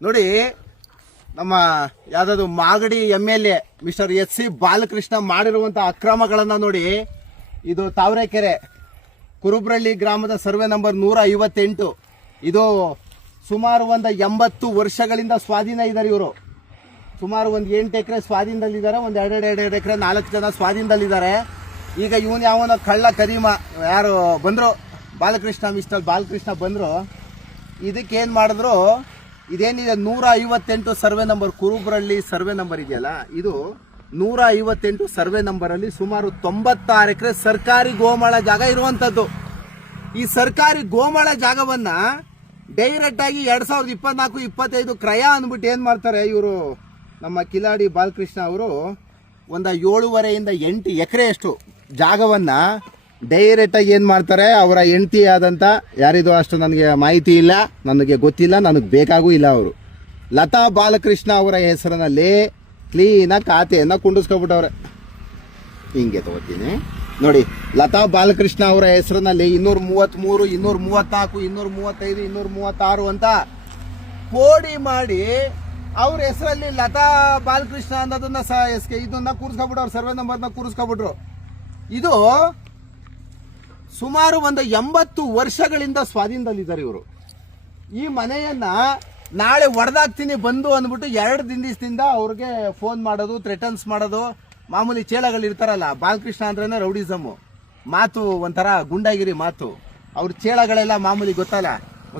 ನೋಡಿ, ನಮ್ಮ ಯಾವ್ದು Magadi MLA mister SC Balakrishna ಮಾಡಿರುವಂತ ಅಕ್ರಮಗಳನ್ನ ನೋಡಿ. ಇದು ತಾವರೆಕೆರೆ ಕುರುಬ್ರಳ್ಳಿ ಗ್ರಾಮದ ಸರ್ವೆ ನಂಬರ್ 158. ಇದು ಸುಮಾರು ಒಂದು 80 ವರ್ಷಗಳಿಂದ ಸ್ವಾಧೀನ ಇದ್ದಾರೆ ಇವರು. ಸುಮಾರು ಒಂದು 8 ಎಕರೆ ಸ್ವಾಧೀನದಲ್ಲಿದ್ದಾರೆ, ಒಂದು 2 ಎಕರೆ 4 ಜನ ಸ್ವಾಧೀನದಲ್ಲಿದ್ದಾರೆ. ಈಗ ಇವನು ಯಾವನ ಕಳ್ಳ ಕರೀಮ ಯಾರು ಬಂದ್ರು, ಮಿಸ್ಟರ್ ಬಾಲಕೃಷ್ಣ ಬಂದ್ರು. ಇದಕ್ಕೇನು ಮಾಡಿದ್ರು, ಇದೇನಿದೆ 158 survey number, Kurubarahalli survey number ಇದೆಯಲ್ಲ, ಇದು 158 ಸರ್ವೆ ನಂಬರಲ್ಲಿ ಸುಮಾರು 96 ಎಕರೆ ಸರ್ಕಾರಿ ಗೋಮಾಳ ಜಾಗ ಇರುವಂತದ್ದು. ಈ ಸರ್ಕಾರಿ ಗೋಮಾಳ ಜಾಗವನ್ನ ಡೈರೆಕ್ಟ್ ಆಗಿ 2024-25 ಕ್ರಯ ಅಂದ್ಬಿಟ್ಟು ಏನ್ ಮಾಡ್ತಾರೆ ಇವರು, ನಮ್ಮ ಕಿಲಾಡಿ ಬಾಲಕೃಷ್ಣ ಅವರು ಒಂದು 7.5 ಇಂದ 8 ಎಕರೆಯಷ್ಟು ಜಾಗವನ್ನ ಡೈರೆಕ್ಟ್ ಆಗಿ ಏನ್ ಮಾಡ್ತಾರೆ, ಅವರ ಹೆಂಡತಿ ಆದಂತ ಯಾರಿದು ಅಷ್ಟು ನನಗೆ ಮಾಹಿತಿ ಇಲ್ಲ, ನನಗೆ ಗೊತ್ತಿಲ್ಲ, ನನಗೆ ಬೇಕಾಗೂ ಇಲ್ಲ. ಅವರು ಲತಾ ಬಾಲಕೃಷ್ಣ ಅವರ ಹೆಸರಿನಲ್ಲಿ ಕ್ಲೀನಾಗಿ ಖಾತೆಯನ್ನ ಕುಂಡಿಸ್ಕೊಬಿಟ್ಟವ್ರೆ. ಹಿಂಗೆ ತಗೋತೀನಿ ನೋಡಿ, ಲತಾ ಬಾಲಕೃಷ್ಣ ಅವರ ಹೆಸರಿನಲ್ಲಿ 233, 234, 235, 236 ಅಂತ ಕೋಡಿ ಮಾಡಿ ಅವ್ರ ಹೆಸರಲ್ಲಿ ಲತಾ ಬಾಲಕೃಷ್ಣ ಅನ್ನೋದನ್ನ ಇದನ್ನ ಕೂರಿಸ್ಕೊಬಿಟ್ಟವ್ರು, ಸರ್ವೆ ನಂಬರ್ನ ಕೂರಿಸ್ಕೊಬಿಟ್ರು. ಇದು ಸುಮಾರು ಒಂದು 80 ವರ್ಷಗಳಿಂದ ಸ್ವಾಧೀನದಲ್ಲಿದ್ದಾರೆ ಇವರು. ಈ ಮನೆಯನ್ನ ನಾಳೆ ಒಡೆದಾಕ್ತೀನಿ ಬಂದು ಅಂದ್ಬಿಟ್ಟು 2 ದಿವಸದಿಂದ ಅವ್ರಿಗೆ ಫೋನ್ ಮಾಡೋದು, ಥ್ರೆಟನ್ಸ್ ಮಾಡೋದು, ಮಾಮೂಲಿ ಚೇಳಗಳು ಇರ್ತಾರಲ್ಲ, ಬಾಲಕೃಷ್ಣ ಅಂದ್ರೇನೆ ರೌಡಿಸಮ್ ಮಾತು, ಒಂಥರ ಗುಂಡಾಗಿರಿ ಮಾತು. ಅವ್ರ ಚೇಳಗಳೆಲ್ಲ ಮಾಮೂಲಿ ಗೊತ್ತಲ್ಲ,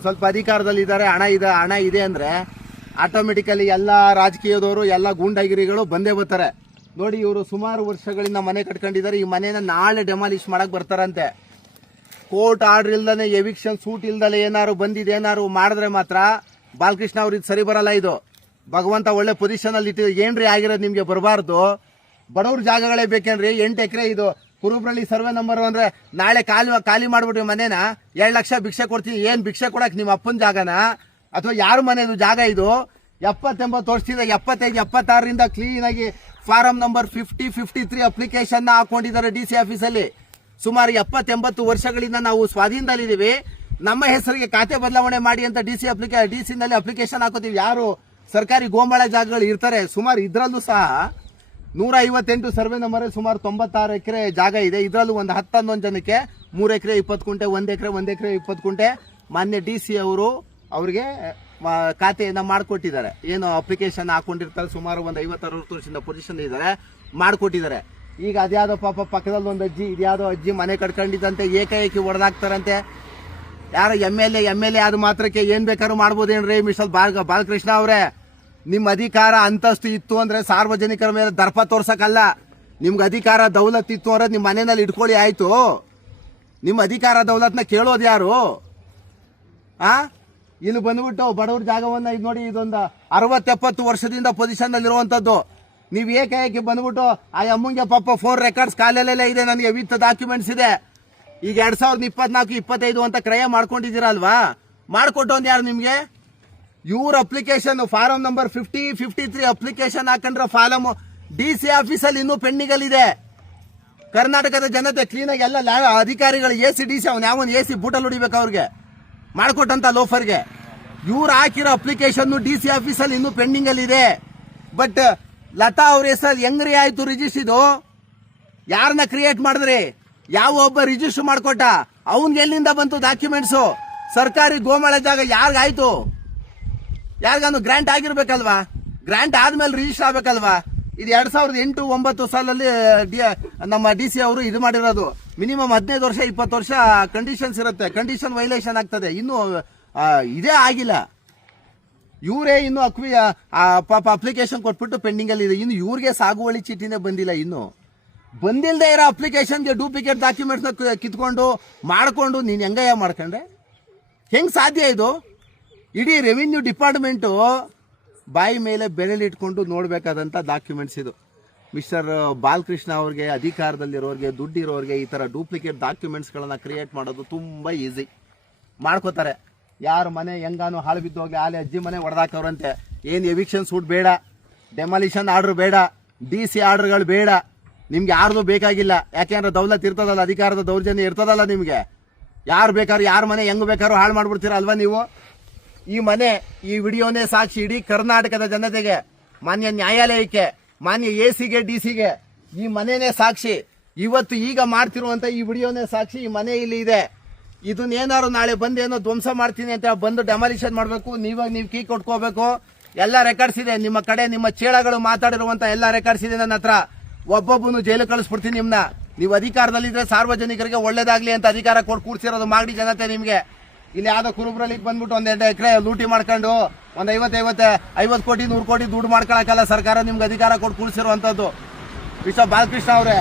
ಸ್ವಲ್ಪ ಅಧಿಕಾರದಲ್ಲಿದ್ದಾರೆ, ಹಣ ಇದೆ ಅಂದ್ರೆ ಆಟೋಮೆಟಿಕಲಿ ಎಲ್ಲ ರಾಜಕೀಯದವರು ಎಲ್ಲ ಗೂಂಡಾಗಿರಿಗಳು ಬಂದೇ ಬರ್ತಾರೆ. ನೋಡಿ, ಇವರು ಸುಮಾರು ವರ್ಷಗಳಿಂದ ಮನೆ ಕಟ್ಕೊಂಡಿದ್ದಾರೆ. ಈ ಮನೆನ ನಾಳೆ ಡೆಮಾಲಿಷ್ ಮಾಡಕ್ ಬರ್ತಾರಂತೆ. ಕೋರ್ಟ್ ಆರ್ಡರ್ ಇಲ್ದಾನೆ, ಎವಿಕ್ಷನ್ ಸೂಟ್ ಇಲ್ದಲೆ ಏನಾರು ಬಂದಿದೆ ಏನಾರು ಮಾಡಿದ್ರೆ ಮಾತ್ರ ಬಾಲಕೃಷ್ಣ ಅವ್ರು ಇದು ಸರಿ ಬರಲ್ಲ. ಇದು ಭಗವಂತ ಒಳ್ಳೆ ಪೊಸಿಷನ್ ಅಲ್ಲಿ ಇಟ್ಟಿದ್ರು. ಏನ್ರಿ ಆಗಿರೋದು ನಿಮ್ಗೆ ಬರಬಾರ್ದು, ಬಡವ್ರ ಜಾಗಗಳೇ ಬೇಕೇನ್ರಿ. 8 ಎಕರೆ ಇದು ಕುರುಬ್ರಳ್ಳಿ ಸರ್ವೆ ನಂಬರ್ ಅಂದ್ರೆ ನಾಳೆ ಖಾಲಿ ಮಾಡ್ಬಿಟ್ಟು ಮನೇನ 2 ಲಕ್ಷ ಭಿಕ್ಷೆ ಕೊಡ್ತೀನಿ. ಏನ್ ಭಿಕ್ಷೆ ಕೊಡಕ್ ನಿಮ್ಮ ಅಪ್ಪನ ಜಾಗನ ಅಥವಾ ಯಾರ ಮನೆದು ಜಾಗ ಇದು? 70-80 ವರ್ಷದಿಂದ 75-76ರಿಂದ ಕ್ಲೀನ್ ಆಗಿ ಫಾರಂ ನಂಬರ್ 50-53 ಅಪ್ಲಿಕೇಶನ್ ಹಾಕೊಂಡಿದ್ದಾರೆ DC ಆಫೀಸಲ್ಲಿ. ಸುಮಾರು 70-80 ವರ್ಷಗಳಿಂದ ನಾವು ಸ್ವಾಧೀನದಲ್ಲಿದ್ದೀವಿ. ನಮ್ಮ ಹೆಸರಿಗೆ ಖಾತೆ ಬದಲಾವಣೆ ಮಾಡಿ ಅಂತ DC ನಲ್ಲಿ ಅಪ್ಲಿಕೇಶನ್ ಹಾಕೋತೀವಿ. ಯಾರು ಸರ್ಕಾರಿ ಗೋಮಾಳ ಜಾಗಗಳು ಇರ್ತಾರೆ, ಸುಮಾರು ಇದ್ರಲ್ಲೂ ಸಹ 158 ಸರ್ವೆ ನಂಬರ್ ಸುಮಾರು 96 ಎಕರೆ ಜಾಗ ಇದೆ. ಇದರಲ್ಲೂ ಒಂದು 10-11 ಜನಕ್ಕೆ 3 ಎಕರೆ 20 ಕುಂಟೆ, 1 ಎಕರೆ 20 ಕುಂಟೆ ಮಾನ್ಯ DC ಅವರು ಅವ್ರಿಗೆ ಖಾತೆಯನ್ನ ಮಾಡಿಕೊಟ್ಟಿದ್ದಾರೆ. ಏನು ಅಪ್ಲಿಕೇಶನ್ ಹಾಕೊಂಡಿರ್ತಾರೆ, ಸುಮಾರು ಒಂದು 50-60 ವರ್ಷದಿಂದ ಪೊಸಿಷನ್ ಇದ್ದಾರೆ, ಮಾಡಿಕೊಟ್ಟಿದ್ದಾರೆ. ಈಗ ಅದ್ಯಾವುದೋ ಪಾಪ ಪಕ್ಕದಲ್ಲಿ ಒಂದು ಅಜ್ಜಿ, ಇದ್ಯಾವುದೋ ಅಜ್ಜಿ ಮನೆ ಕಟ್ಕೊಂಡಿದ್ದಂತೆ ಏಕಾಏಕಿ ಹೊಡೆದಾಕ್ತಾರಂತೆ. ಯಾರೋ MLA ಆದ ಮಾತ್ರಕ್ಕೆ ಏನ್ ಬೇಕಾದ್ರೂ ಮಾಡ್ಬೋದೇನ್ರಿ ಮಿಸ್ಟರ್ ಬಾಲಕೃಷ್ಣ ಅವರೇ? ನಿಮ್ಮ ಅಧಿಕಾರ ಅಂತಸ್ತು ಇತ್ತು ಅಂದ್ರೆ ಸಾರ್ವಜನಿಕರ ಮೇಲೆ ದರ್ಪ ತೋರ್ಸಕ್ಕಲ್ಲ. ನಿಮ್ಗೆ ಅಧಿಕಾರ ದೌಲತ್ ಇತ್ತು ಅಂದ್ರೆ ನಿಮ್ಮ ಮನೆಯಲ್ಲಿ ಇಟ್ಕೊಳ್ಳಿ ಆಯ್ತು. ನಿಮ್ಮ ಅಧಿಕಾರ ದೌಲತ್ನ ಕೇಳೋದು ಯಾರು? ಇಲ್ಲಿ ಬಂದ್ಬಿಟ್ಟು ಬಡವ್ರ ಜಾಗವನ್ನ ಇದು ನೋಡಿ, ಇದೊಂದು 60-70 ವರ್ಷದಿಂದ ಪೊಸಿಷನ್ ಅಲ್ಲಿ ಇರುವಂತದ್ದು. ನೀವು ಏಕಾಏಕಿ ಬಂದ್ಬಿಟ್ಟು ಆ ಅಮ್ಮಂಗೆ ಪಾಪ 4 ರೆಕಾರ್ಡ್ಸ್ ಕಾಲೆಲ್ಲ ಇದೆ, ನನಗೆ ವಿತ್ ಡಾಕ್ಯುಮೆಂಟ್ಸ್ ಇದೆ. ಈಗ 2024-25 ಅಂತ ಕ್ರಯ ಮಾಡ್ಕೊಂಡಿದ್ದೀರಲ್ವಾ, ಮಾಡ್ಕೊಟ್ಟೊಂದು ಯಾರು ನಿಮ್ಗೆ? ಇವ್ರ ಅಪ್ಲಿಕೇಶನ್ ಫಾರಂ ನಂಬರ್ 50-53 ಅಪ್ಲಿಕೇಶನ್ ಹಾಕೊಂಡ್ರೆ ಫಾರಂ DC ಆಫೀಸಲ್ಲಿ ಇನ್ನೂ ಪೆಂಡಿಂಗ್ ಅಲ್ಲಿ ಇದೆ. ಕರ್ನಾಟಕದ ಜನತೆ ಕ್ಲೀನ್ ಆಗಿ ಎಲ್ಲ ಅಧಿಕಾರಿಗಳು AC DC ಅವನ್ ಯಾವನ್ AC ಬೂಟಲ್ಲಿ ಹೊಡಿಬೇಕು ಅವ್ರಿಗೆ ಮಾಡ್ಕೊಟ್ಟಂತ ಲೋಫರ್ಗೆ. ಇವ್ರು ಹಾಕಿರೋ ಅಪ್ಲಿಕೇಶನ್ DC ಆಫೀಸಲ್ಲಿ ಇನ್ನೂ ಪೆಂಡಿಂಗ್ ಅಲ್ಲಿ ಇದೆ. ಬಟ್ ಲತಾ ಅವ್ರ ಹೆಸರು ಹೆಂಗ್ರಿ ಆಯ್ತು ರಿಜಿಸ್ಟರ್? ಇದು ಯಾರನ್ನ ಕ್ರಿಯೇಟ್ ಮಾಡಿದ್ರಿ? ಯಾವ ಒಬ್ಬ ರಿಜಿಸ್ಟರ್ ಮಾಡ್ಕೊಟ್ಟ? ಅವನ್ಗೆ ಎಲ್ಲಿಂದ ಬಂತು ಡಾಕ್ಯುಮೆಂಟ್ಸು? ಸರ್ಕಾರಿ ಗೋಮಾಳ ಜಾಗ ಯಾರಿಗಾಯ್ತು? ಯಾರಿಗಾನು ಗ್ರಾಂಟ್ ಆಗಿರ್ಬೇಕಲ್ವಾ? ಗ್ರಾಂಟ್ ಆದ್ಮೇಲೆ ರಿಜಿಸ್ಟರ್ ಆಗ್ಬೇಕಲ್ವಾ? ಇದು 2008-9 ಸಾಲಲ್ಲಿ ನಮ್ಮ DC ಅವರು ಇದು ಮಾಡಿರೋದು. ಮಿನಿಮಮ್ 15 ವರ್ಷ 20 ವರ್ಷ ಕಂಡೀಷನ್ಸ್ ಇರುತ್ತೆ, ಕಂಡೀಷನ್ ವೈಲೇಷನ್ ಆಗ್ತದೆ. ಇನ್ನು ಇದೇ ಆಗಿಲ್ಲ. ಇವರೇ ಇನ್ನು ಪಾಪ ಅಪ್ಲಿಕೇಶನ್ ಕೊಟ್ಬಿಟ್ಟು ಪೆಂಡಿಂಗ್ ಅಲ್ಲಿ ಇದೆ. ಇನ್ನು ಇವ್ರಿಗೆ ಸಾಗುವಳಿ ಚೀಟಿನೇ ಬಂದಿಲ್ಲ. ಇನ್ನು ಬಂದಿಲ್ಲದೆ ಇರೋ ಅಪ್ಲಿಕೇಶನ್ಗೆ ಡೂಪ್ಲಿಕೇಟ್ ಡಾಕ್ಯುಮೆಂಟ್ಸ್ ನ ಕಿತ್ಕೊಂಡು ಮಾಡ್ಕೊಂಡು ನೀನ್ ಹೆಂಗಯ್ಯ ಮಾಡ್ಕೊಂಡ್ರೆ ಹೆಂಗ್ ಸಾಧ್ಯ ಇದು? ಇಡೀ ರೆವಿನ್ಯೂ ಡಿಪಾರ್ಟ್ಮೆಂಟು ಬಾಯಿ ಮೇಲೆ ಬೆರಳಿಟ್ಕೊಂಡು ನೋಡ್ಬೇಕಾದಂತ ಡಾಕ್ಯುಮೆಂಟ್ಸ್ ಇದು. ಮಿಸ್ಟರ್ ಬಾಲಕೃಷ್ಣ ಅವ್ರಿಗೆ, ಅಧಿಕಾರದಲ್ಲಿರೋರಿಗೆ, ದುಡ್ಡಿರೋರಿಗೆ ಈ ತರ ಡೂಪ್ಲಿಕೇಟ್ ಡಾಕ್ಯುಮೆಂಟ್ಸ್ ಗಳನ್ನ ಕ್ರಿಯೇಟ್ ಮಾಡೋದು ತುಂಬಾ ಈಸಿ. ಮಾಡ್ಕೋತಾರೆ. ಯಾರ ಮನೆ ಹೆಂಗಾನು ಹಾಳು ಬಿದ್ದೋಗ್ಲಿ, ಆಲೆ ಅಜ್ಜಿ ಮನೆ ಹೊಡೆದಾಕವ್ರಂತೆ. ಏನ್ ಎವಿಕ್ಷನ್ ಸೂಟ್ ಬೇಡ, ಡೆಮಾಲಿಷನ್ ಆರ್ಡರ್ ಬೇಡ, DC ಆರ್ಡರ್ಗಳು ಬೇಡ, ನಿಮ್ಗೆ ಯಾರ್ದು ಬೇಕಾಗಿಲ್ಲ. ಯಾಕೆಂದ್ರೆ ದೌಲತ್ ಇರ್ತದಲ್ಲ, ಅಧಿಕಾರದ ದೌರ್ಜನ್ಯ ಇರ್ತದಲ್ಲ ನಿಮ್ಗೆ. ಯಾರು ಬೇಕಾದ್ರು ಯಾರ ಮನೆ ಹೆಂಗ್ ಬೇಕಾದ್ರೂ ಹಾಳು ಮಾಡ್ಬಿಡ್ತೀರ ಅಲ್ವಾ ನೀವು? ಈ ಮನೆ, ಈ ವಿಡಿಯೋನೇ ಸಾಕ್ಷಿ ಇಡೀ ಕರ್ನಾಟಕದ ಜನತೆಗೆ, ಮಾನ್ಯ ನ್ಯಾಯಾಲಯಕ್ಕೆ, ಮಾನ್ಯ ಎಸಿಗೆ, ಡಿಸಿಗೆ ಈ ಮನೆನೇ ಸಾಕ್ಷಿ. ಇವತ್ತು ಈಗ ಮಾಡ್ತಿರುವಂತ ಈ ವಿಡಿಯೋನೇ ಸಾಕ್ಷಿ. ಈ ಮನೆ ಇಲ್ಲಿ ಇದೆ. ಇದನ್ನೇನಾದ್ರು ನಾಳೆ ಬಂದು ಏನೋ ಧ್ವಂಸ ಮಾಡ್ತೀನಿ ಅಂತ ಬಂದು ಡೆಮಾಲಿಷನ್ ಮಾಡಬೇಕು. ನೀವು ಕೀ ಕೊಟ್ಕೋಬೇಕು. ಎಲ್ಲ ರೆಕಾರ್ಡ್ಸ್ ಇದೆ ನಿಮ್ಮ ಕಡೆ. ನಿಮ್ಮ ಚೇಳಗಳು ಮಾತಾಡಿರುವಂತ ಎಲ್ಲ ರೆಕಾರ್ಡ್ಸ್ ಇದೆ ನನ್ನ ಹತ್ರ. ಒಬ್ಬೊಬ್ಬನು ಜೈಲು ಕಳಿಸ್ಬಿಡ್ತೀನಿ ನಿಮ್ನ. ನೀವು ಅಧಿಕಾರದಲ್ಲಿದ್ರೆ ಸಾರ್ವಜನಿಕರಿಗೆ ಒಳ್ಳೇದಾಗ್ಲಿ ಅಂತ ಅಧಿಕಾರ ಕೊಟ್ಟು ಕೂರ್ಸಿರೋದು ಮಾಡಿ ಜನತೆ ನಿಮ್ಗೆ. ಇಲ್ಲಿ ಯಾವ್ದೋ ಕುರುಬ್ರಲ್ಲಿ ಬಂದ್ಬಿಟ್ಟು ಒಂದೆರಡು ಎಕರೆ ಲೂಟಿ ಮಾಡ್ಕೊಂಡು ಒಂದ್ 50 ಕೋಟಿ 100 ಕೋಟಿ ದುಡ್ಡು ಮಾಡ್ಕೊಳಕಲ್ಲ ಸರ್ಕಾರ ನಿಮ್ಗೆ ಅಧಿಕಾರ ಕೊಟ್ಟು ಕೂರ್ಸಿರುವಂತದ್ದು. ವಿಶ್ವ ಬಾಲಕೃಷ್ಣ ಅವರೇ,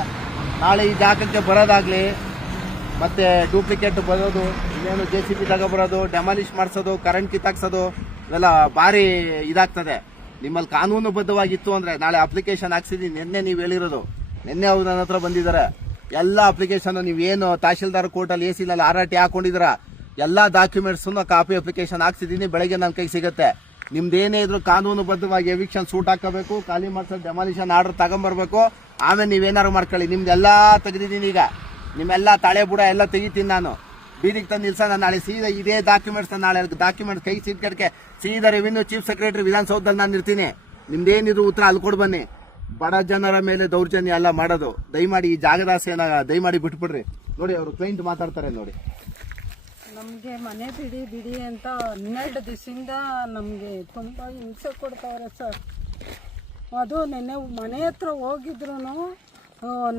ನಾಳೆ ಈ ಜಾಗಕ್ಕೆ ಬರೋದಾಗ್ಲಿ, ಮತ್ತೆ ಡೂಪ್ಲಿಕೇಟ್ ಬರೋದು, ಇನ್ನೇನು JCB ತಗೊಬರೋದು, ಡೆಮಾಲಿಷ್ ಮಾಡಿಸೋದು, ಕರೆಂಟ್ ಕಿತ್ತಾಕ್ಸೋದು, ಇವೆಲ್ಲ ಭಾರಿ ಇದಾಗ್ತದೆ. ನಿಮ್ಮಲ್ಲಿ ಕಾನೂನುಬದ್ಧವಾಗಿತ್ತು ಅಂದ್ರೆ ನಾಳೆ ಅಪ್ಲಿಕೇಶನ್ ಹಾಕ್ಸಿದೀನಿ. ನಿನ್ನೆ ನೀವು ಹೇಳಿರೋದು, ನಿನ್ನೆ ಅವ್ರು ನನ್ನ ಹತ್ರ ಬಂದಿದ್ದಾರೆ. ಎಲ್ಲ ಅಪ್ಲಿಕೇಶನ್ ನೀವೇನು ತಹಶೀಲ್ದಾರ್ ಕೋರ್ಟಲ್ಲಿ ಎಸಿನಲ್ಲಿ RRT ಹಾಕೊಂಡಿದ್ದೀರ ಎಲ್ಲ ಡಾಕ್ಯುಮೆಂಟ್ಸ್ ಕಾಪಿ ಅಪ್ಲಿಕೇಶನ್ ಹಾಕ್ಸಿದೀನಿ. ಬೆಳಗ್ಗೆ ನನ್ನ ಕೈಗೆ ಸಿಗುತ್ತೆ. ನಿಮ್ದೇನೇ ಇದ್ರು ಕಾನೂನುಬದ್ಧವಾಗಿ ಎವಿಕ್ಷನ್ ಸೂಟ್ ಹಾಕೋಬೇಕು, ಖಾಲಿ ಮಾಡ್ಸೋದು, ಡೆಮಾಲಿಷನ್ ಆರ್ಡರ್ ತಗೊಂಬರ್ಬೇಕು. ಆಮೇಲೆ ನೀವೇನಾರು ಮಾಡ್ಕೊಳ್ಳಿ. ನಿಮ್ದೆಲ್ಲ ತೆಗೆದಿದ್ದೀನಿ. ಈಗ ನಿಮ್ಮೆಲ್ಲ ತಳೆ ಬುಡ ಎಲ್ಲ ತೆಗಿತೀನಿ ನಾನು. ಬೀದಿಗೆ ತಂದು ನಿಲ್ಸೋಣ ನಾಳೆ ಸೀದಾ ಇದೇ ಡಾಕ್ಯುಮೆಂಟ್ಸ್. ನಾಳೆ ಡಾಕ್ಯುಮೆಂಟ್ ಕೈ ಸಿಕ್ಕಕ್ಕೆ ಸೀದಾ ರೆವಿನ್ಯೂ ಚೀಫ್ ಸೆಕ್ರೆಟರಿ ವಿಧಾನಸೌಧದಲ್ಲಿ ನಾನು ಇರ್ತೀನಿ. ನಿಮ್ದೇನಿದ್ರು ಉತ್ತರ ಅಲ್ಲಿ ಕೊಡ್ ಬನ್ನಿ. ಬಡ ಜನರ ಮೇಲೆ ದೌರ್ಜನ್ಯ ಎಲ್ಲ ಮಾಡೋದು ದಯಮಾಡಿ ಈ ಜಾಗದಾಸೆನ ದಯಮಾಡಿ ಬಿಟ್ಬಿಡ್ರಿ. ನೋಡಿ ಅವರು ಕ್ಲೈಂಟ್ ಮಾತಾಡ್ತಾರೆ ನೋಡಿ. ನಮಗೆ ಮನೆ ಬಿಡಿ ಅಂತ 12 ದಿವಸದಿಂದ ನಮಗೆ ತುಂಬ ಹಿಂಸೆ ಕೊಡ್ತಾವ್ರೆ ಸರ್. ಅದು ನೆನ್ನೆ ಮನೆ ಹತ್ರ ಹೋಗಿದ್ರು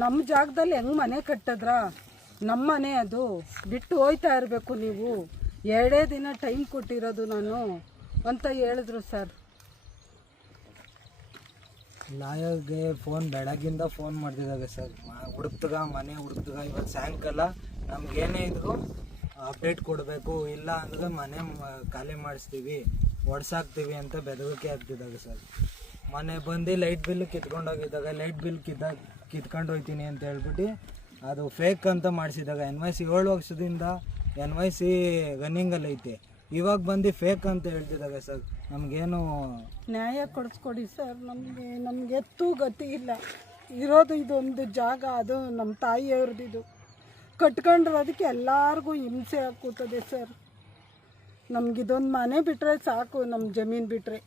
ನಮ್ಮ ಜಾಗದಲ್ಲಿ ಹೆಂಗೆ ಮನೆ ಕಟ್ಟಿದ್ರ, ನಮ್ಮ ಮನೆ ಅದು, ಬಿಟ್ಟು ಹೋಯ್ತಾ ಇರಬೇಕು ನೀವು, 2 ದಿನ ಟೈಮ್ ಕೊಟ್ಟಿರೋದು ನಾನು ಅಂತ ಹೇಳಿದ್ರು ಸರ್. ಲಾಯರ್ಗೆ ಬೆಳಗ್ಗಿಂದ ಫೋನ್ ಮಾಡ್ತಿದ್ದಾಗ ಸರ್, ಮನೆ ಹುಡುಕ್ತಗ ಇವತ್ತು ಸಾಯಂಕಾಲ ನಮ್ಗೇನೇ ಇದ್ರು ಅಪ್ಡೇಟ್ ಕೊಡಬೇಕು, ಇಲ್ಲ ಅಂದ್ರೆ ಮನೆ ಖಾಲಿ ಮಾಡಿಸ್ತೀವಿ, ಒಡ್ಸಾಕ್ತೀವಿ ಅಂತ ಬೆದರಿಕೆ ಆಗ್ತಿದ್ದಾಗ ಸರ್. ಮನೆ ಬಂದು ಲೈಟ್ ಬಿಲ್ ಕಿತ್ಕೊಂಡೋಗಿದ್ದಾಗ ಲೈಟ್ ಬಿಲ್ ಕಿತ್ಕೊಂಡು ಹೋಗ್ತೀನಿ ಅಂತ ಹೇಳ್ಬಿಟ್ಟು ಅದು ಫೇಕ್ ಅಂತ ಮಾಡಿಸಿದಾಗ NYC 7 ವರ್ಷದಿಂದ NYC ರನ್ನಿಂಗಲ್ಲಿ ಐತೆ. ಇವಾಗ ಬಂದು ಫೇಕ್ ಅಂತ ಹೇಳ್ತಿದ್ದಾಗ ಸರ್ ನಮಗೇನು ನ್ಯಾಯ ಕೊಡಿಸ್ಕೊಡಿ ಸರ್. ನಮಗೆ ಎತ್ತೂ ಗತಿ ಇಲ್ಲ. ಇರೋದು ಇದೊಂದು ಜಾಗ, ಅದು ನಮ್ಮ ತಾಯಿಯವ್ರದ್ದು. ಕಟ್ಕೊಂಡಿರೋದಕ್ಕೆ ಎಲ್ಲರಿಗೂ ಹಿಂಸೆ ಕೂತದೆ ಸರ್. ನಮಗಿದೊಂದು ಮನೆ ಬಿಟ್ಟರೆ ಸಾಕು, ನಮ್ಮ ಜಮೀನು ಬಿಟ್ಟರೆ.